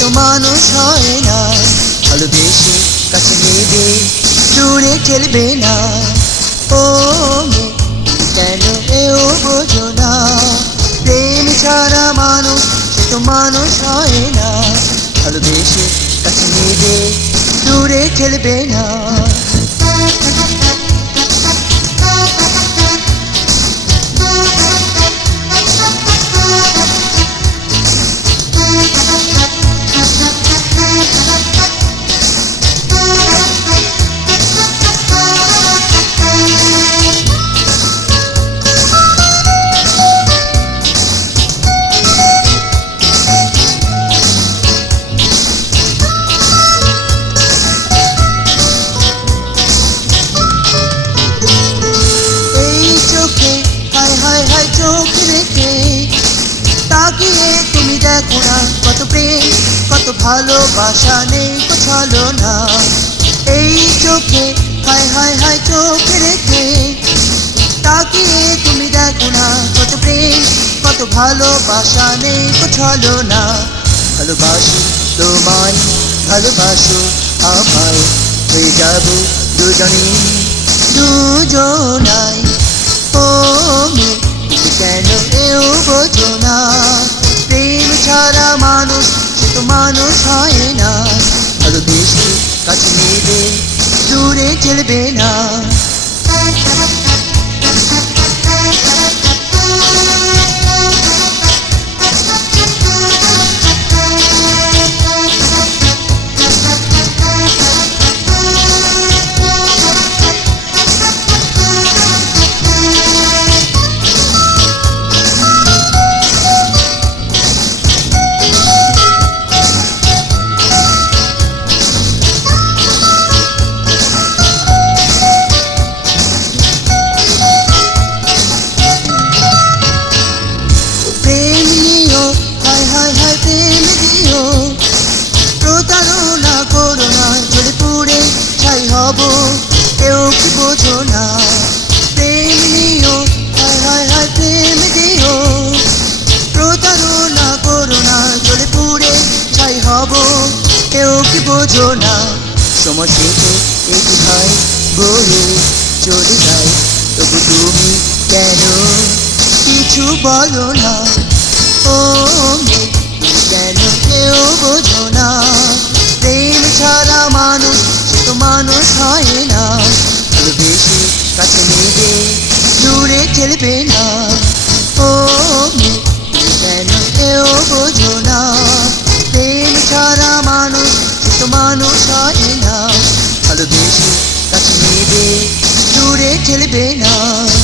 তো মানুষ হয় না। ভালোবেসে কাছে নেবে দূরে ঠেলবে না। ও মেয়ে, কেন এও বোঝো না। প্রেম ছাড়া মানুষ সে তো মানুষ হয় না। ভালোবেসে কাছে নেবে দূরে ঠেলবে না। না কত প্রেম, কত ভালোবাসা নেই কোথালো না। এই চোখে, হায় হায় হায় চোখ রেখে তাকিয়ে তুমি দেখো না কত প্রেম, কত ভালোবাসা নেই কোথালো না। ভালোবাসি তোমায়, ভালোবাসো আমায়, হয়ে যাব দুজনেই। দুজনাই, ও মে কেন এও বোঝো না? ছাড়া মানুষ সে তো মানুষ হয় না। ভালোবেসে কাছে নেবে দূরে চলবে না। হব কেউ কি বোঝো না। প্রেম নিও, হায় হায় হায় প্রেম দিও। প্রতারণা করো ঝরে পুড়ে ছাই হব। কেউ কি বোঝো না। সময় শেষে এই ভাই বলে চলে যায়। তবু তুমি কেন কিছু বলো না। হয় না। ভালোবেসে কাছে নেবে? দূরে চলবে না। ও কেন এও বোঝো না। প্রেম ছাড়া মানুষ তো মানুষ হয় না। ভালোবেসে কাছে নেবে? দূরে চলবে না।